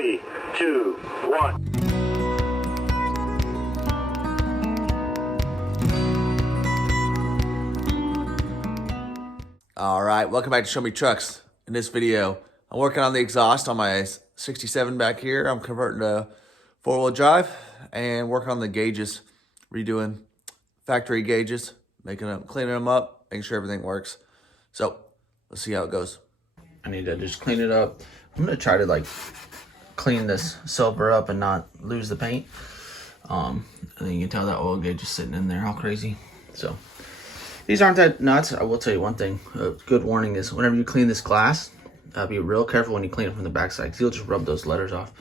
3, 2, 1. All right, welcome back to Show Me Trucks. In this video, I'm working on the exhaust on my 67 back here. I'm converting to four-wheel drive and working on the gauges, redoing factory gauges, cleaning them up, making sure everything works. So let's see how it goes. I need to just clean it up. I'm gonna try to clean this silver up and not lose the paint. And then you can tell that oil gauge is sitting in there all crazy. So these aren't that nuts. I will tell you one thing. A good warning is whenever you clean this glass, be real careful when you clean it from the backside because you'll just rub those letters off.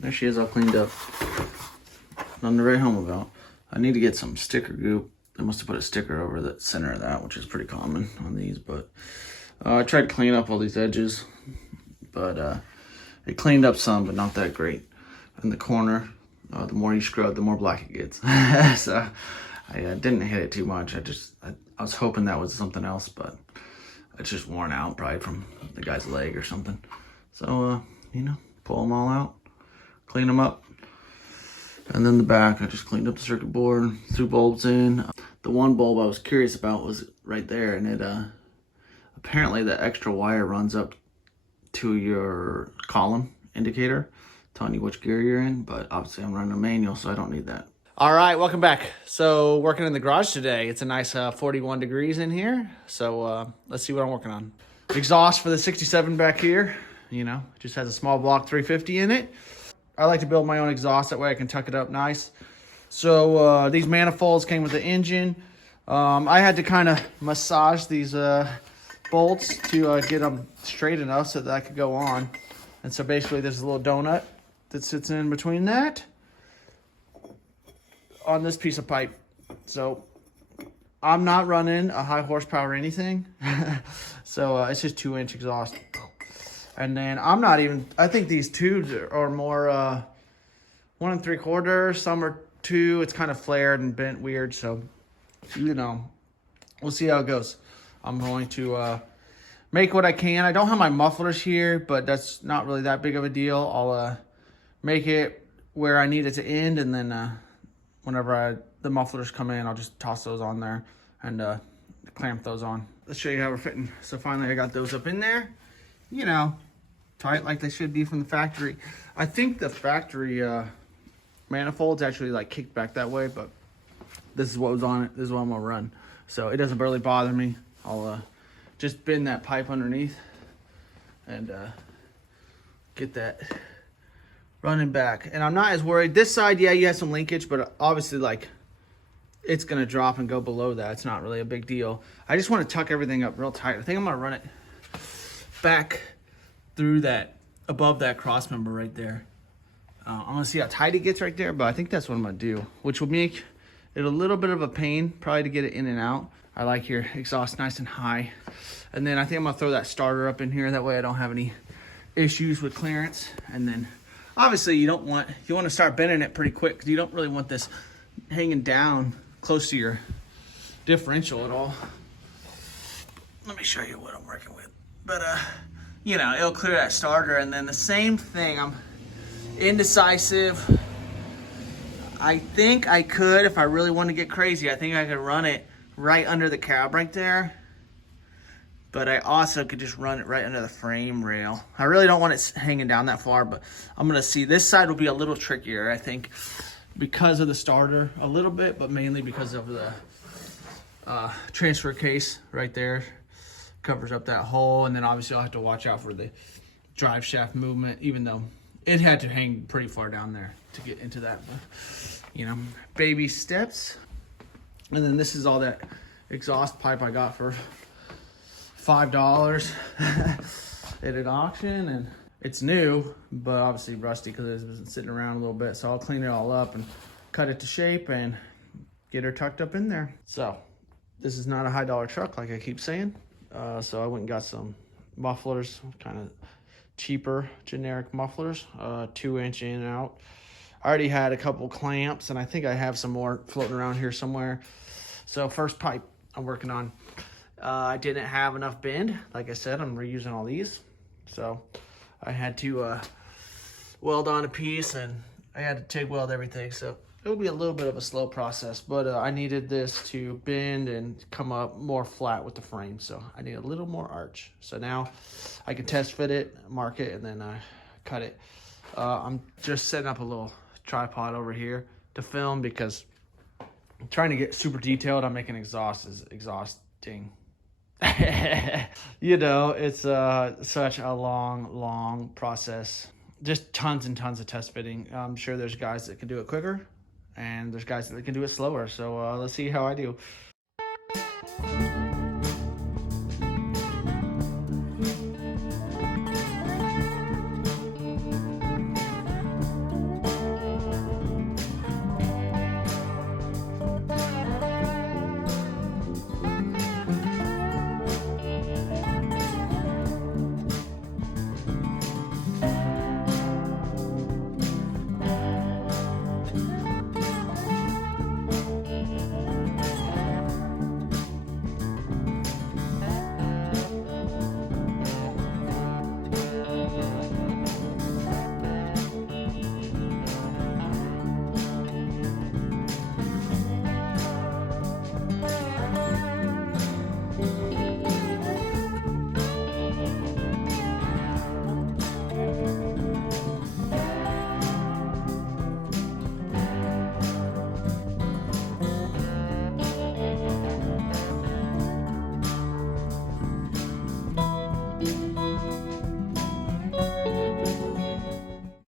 There she is all cleaned up. Nothing to write home about. I need to get some sticker goop. I must have put a sticker over the center of that, which is pretty common on these, but I tried to clean up all these edges, but it cleaned up some, but not that great. In the corner, the more you scrub, the more black it gets. So I didn't hit it too much. I was hoping that was something else, but it's just worn out probably from the guy's leg or something. So, pull them all out. Clean them up. And then the back, I just cleaned up the circuit board, threw bulbs in. The one bulb I was curious about was right there, and it apparently the extra wire runs up to your column indicator, telling you which gear you're in, but obviously I'm running a manual, so I don't need that. All right, welcome back. So working in the garage today. It's a nice 41 degrees in here, so let's see what I'm working on. Exhaust for the 67 back here, it just has a small block 350 in it. I like to build my own exhaust, that way I can tuck it up nice. So these manifolds came with the engine. I had to kind of massage these bolts to get them straight enough so that I could go on. And so basically there's a little donut that sits in between that on this piece of pipe. So I'm not running a high horsepower or anything. So it's just 2-inch exhaust. And then I think these tubes are more 1 3/4, some are 2. It's kind of flared and bent weird. So, we'll see how it goes. I'm going to make what I can. I don't have my mufflers here, but that's not really that big of a deal. I'll make it where I need it to end. And then whenever the mufflers come in, I'll just toss those on there and clamp those on. Let's show you how we're fitting. So finally I got those up in there. Tight like they should be from the factory. I think the factory manifold's actually kicked back that way, but this is what was on it. This is what I'm gonna run. So it doesn't barely bother me. I'll just bend that pipe underneath and get that running back. And I'm not as worried. This side, yeah, you have some linkage, but obviously it's gonna drop and go below that. It's not really a big deal. I just wanna tuck everything up real tight. I think I'm gonna run it back through that, above that cross member right there. I'm gonna see how tight it gets right there, but I think that's what I'm gonna do, which will make it a little bit of a pain probably to get it in and out. I like your exhaust nice and high. And then I think I'm gonna throw that starter up in here, that way I don't have any issues with clearance. And then obviously you want to start bending it pretty quick, because you don't really want this hanging down close to your differential at all. Let me show you what I'm working with. But it'll clear that starter. And then the same thing, I'm indecisive. I think I could, if I really want to get crazy, I think I could run it right under the cab right there. But I also could just run it right under the frame rail. I really don't want it hanging down that far, but I'm going to see. This side will be a little trickier, I think, because of the starter a little bit, but mainly because of the transfer case right there. Covers up that hole, and then obviously I'll have to watch out for the drive shaft movement, even though it had to hang pretty far down there to get into that. But, you know, baby steps. And then this is all that exhaust pipe I got for $5 at an auction, and it's new, but obviously rusty because it's been sitting around a little bit. So I'll clean it all up and cut it to shape and get her tucked up in there. So this is not a high dollar truck like I keep saying. So I went and got some mufflers, kind of cheaper generic mufflers, 2-inch in and out. I already had a couple clamps, and I think I have some more floating around here somewhere. So first pipe I'm working on. I didn't have enough bend. Like I said, I'm reusing all these. So I had to weld on a piece, and I had to TIG weld everything. So it will be a little bit of a slow process, but I needed this to bend and come up more flat with the frame. So I need a little more arch. So now I can test fit it, mark it, and then cut it. I'm just setting up a little tripod over here to film because I'm trying to get super detailed. I'm making exhaust is exhausting. You know, it's such a long process. Just tons and tons of test fitting. I'm sure there's guys that can do it quicker, and there's guys that can do it slower. So let's see how I do.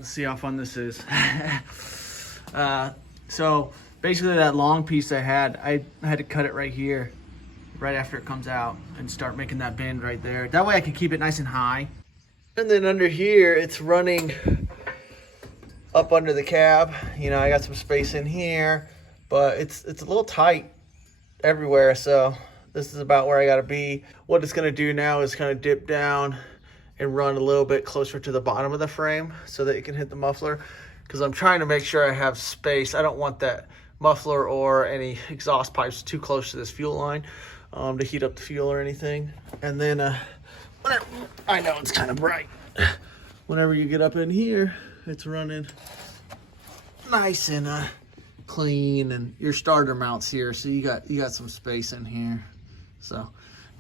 See how fun this is. So basically that long piece I had to cut it right here, right after it comes out, and start making that bend right there. That way I can keep it nice and high. And then under here, it's running up under the cab. You know, I got some space in here, but it's a little tight everywhere. So this is about where I gotta be. What it's gonna do now is kind of dip down and run a little bit closer to the bottom of the frame so that it can hit the muffler, because I'm trying to make sure I have space. I don't want that muffler or any exhaust pipes too close to this fuel line to heat up the fuel or anything. And then whenever, I know it's kind of bright, whenever you get up in here, it's running nice and clean, and your starter mounts here, so you got some space in here. So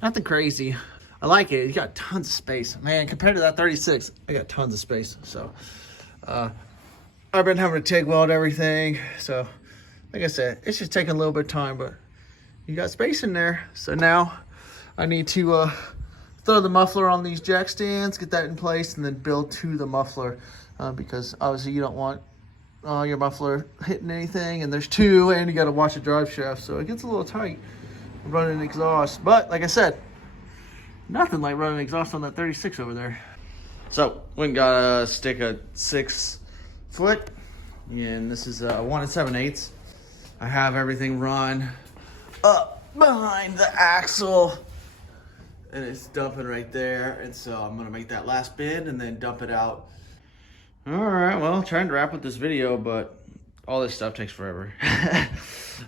nothing crazy. I like it. You got tons of space, man. Compared to that 36, I got tons of space. So I've been having to TIG weld everything. So like I said, it's just taking a little bit of time, but you got space in there. So now I need to throw the muffler on these jack stands, get that in place, and then build to the muffler, because obviously you don't want your muffler hitting anything, and there's two, and you got to watch the drive shaft, so it gets a little tight running exhaust. But like I said, nothing like running exhaust on that 36 over there. So we got to stick a 6 foot, and this is 1 7/8. I have everything run up behind the axle, and it's dumping right there. And so I'm gonna make that last bend and then dump it out. All right, well, trying to wrap up this video, but all this stuff takes forever.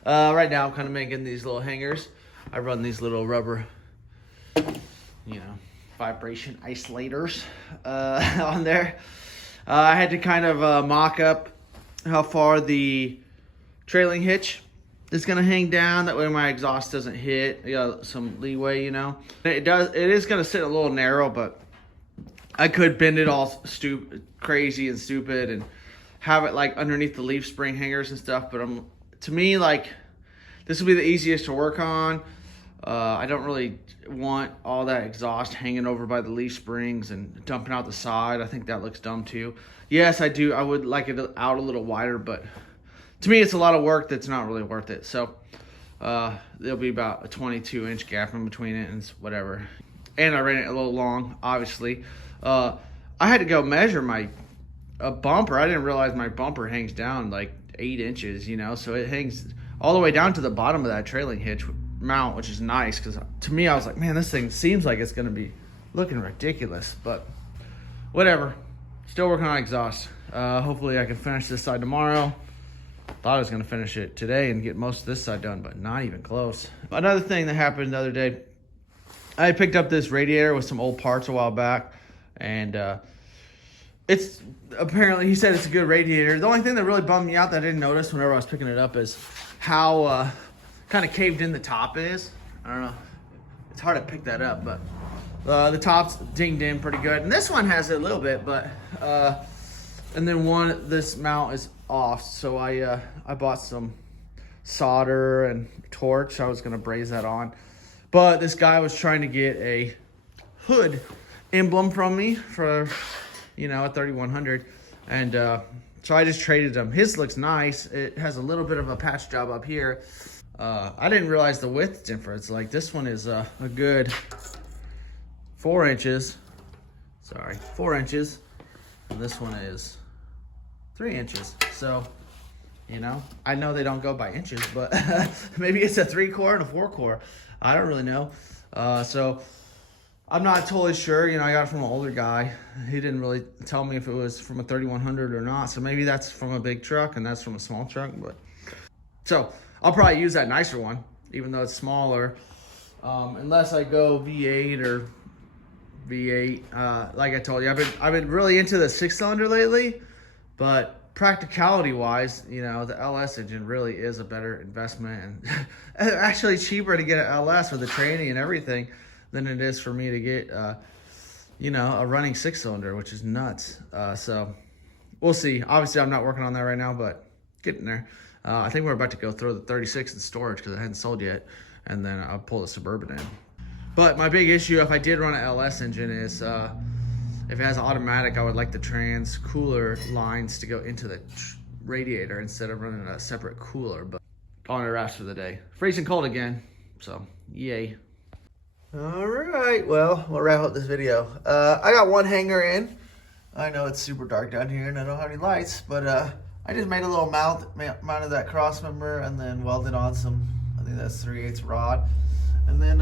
Right now I'm kind of making these little hangers. I run these little rubber, vibration isolators on there. I had to kind of mock up how far the trailing hitch is gonna hang down. That way my exhaust doesn't hit. You got some leeway, you know. It is gonna sit a little narrow, but I could bend it all crazy and stupid and have it like underneath the leaf spring hangers and stuff. But to me, like, this will be the easiest to work on. I don't really want all that exhaust hanging over by the leaf springs and dumping out the side. I think that looks dumb too. Yes, I do. I would like it out a little wider, but to me, it's a lot of work that's not really worth it. So there'll be about a 22-inch gap in between it and whatever. And I ran it a little long, obviously. I had to go measure my bumper. I didn't realize my bumper hangs down like 8 inches, you know, so it hangs all the way down to the bottom of that trailing hitch mount, which is nice because to me, I was like, man, this thing seems like it's going to be looking ridiculous, but whatever. Still working on exhaust. Hopefully I can finish this side tomorrow. Thought I was going to finish it today and get most of this side done, but not even close. Another thing that happened the other day, I picked up this radiator with some old parts a while back, and it's apparently, he said it's a good radiator. The only thing that really bummed me out that I didn't notice whenever I was picking it up is how kind of caved in the top is. I don't know. It's hard to pick that up, but the top's dinged in pretty good. And this one has it a little bit, but and then this mount is off. So I bought some solder and torch. I was gonna braze that on, but this guy was trying to get a hood emblem from me for, you know, a 3100, and so I just traded him. His looks nice. It has a little bit of a patch job up here. I didn't realize the width difference. Like, this one is a good 4 inches. Sorry, 4 inches, and this one is 3 inches. So, you know, I know they don't go by inches, but maybe it's a 3-core and a 4-core. I don't really know. So I'm not totally sure. You know, I got it from an older guy. He didn't really tell me if it was from a 3100 or not. So maybe that's from a big truck and that's from a small truck. But so I'll probably use that nicer one, even though it's smaller, unless I go V8 or V8. Like I told you, I've been really into the 6-cylinder lately, but practicality wise, you know, the LS engine really is a better investment, and actually cheaper to get an LS with the training and everything than it is for me to get, you know, a running 6-cylinder, which is nuts. So we'll see. Obviously, I'm not working on that right now, but getting there. I think we're about to go throw the 36 in storage because it hadn't sold yet, and then I'll pull the Suburban in. But my big issue, if I did run an LS engine, is if it has automatic, I would like the trans cooler lines to go into the radiator instead of running a separate cooler. But on the rest for the day. Freezing cold again, so yay. All right, well, we'll wrap up this video. I got one hanger in. I know it's super dark down here and I don't have any lights, but I just made a little mounted that cross member and then welded on some, I think that's 3/8 rod. And then,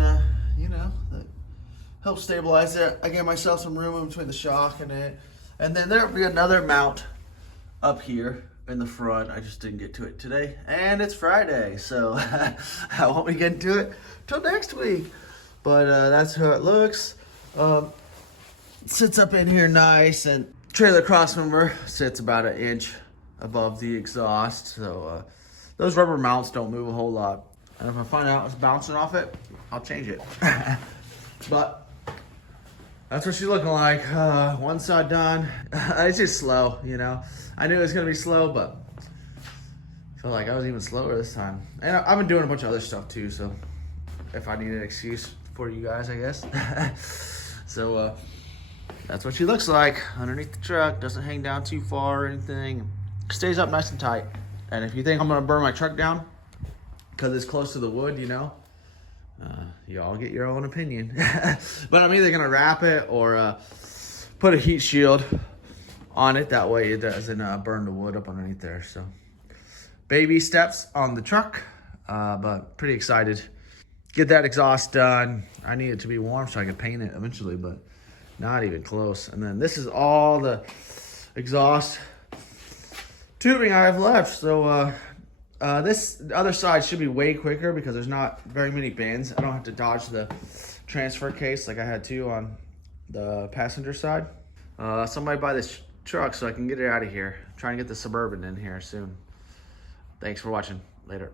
you know, that helps stabilize it. I gave myself some room in between the shock and it. And then there'll be another mount up here in the front. I just didn't get to it today. And it's Friday, so I won't be getting to it till next week. But that's how it looks. Sits up in here nice, and trailer cross member sits about 1 inch above the exhaust. So those rubber mounts don't move a whole lot. And if I find out it's bouncing off it, I'll change it. But that's what she's looking like. One side done. It's just slow, you know. I knew it was gonna be slow, but I feel like I was even slower this time. And I've been doing a bunch of other stuff too, so if I need an excuse for you guys, I guess. So that's what she looks like underneath the truck. Doesn't hang down too far or anything. Stays up nice and tight. And if you think I'm gonna burn my truck down because it's close to the wood, you know, you all get your own opinion. But I'm either gonna wrap it or put a heat shield on it. That way it doesn't burn the wood up underneath there. So baby steps on the truck, but pretty excited. Get that exhaust done. I need it to be warm so I can paint it eventually, but not even close. And then this is all the exhaust tubing I have left. So this other side should be way quicker because there's not very many bends. I don't have to dodge the transfer case like I had to on the passenger side. Somebody buy this truck so I can get it out of here. I'm trying to get the Suburban in here soon. Thanks for watching. Later.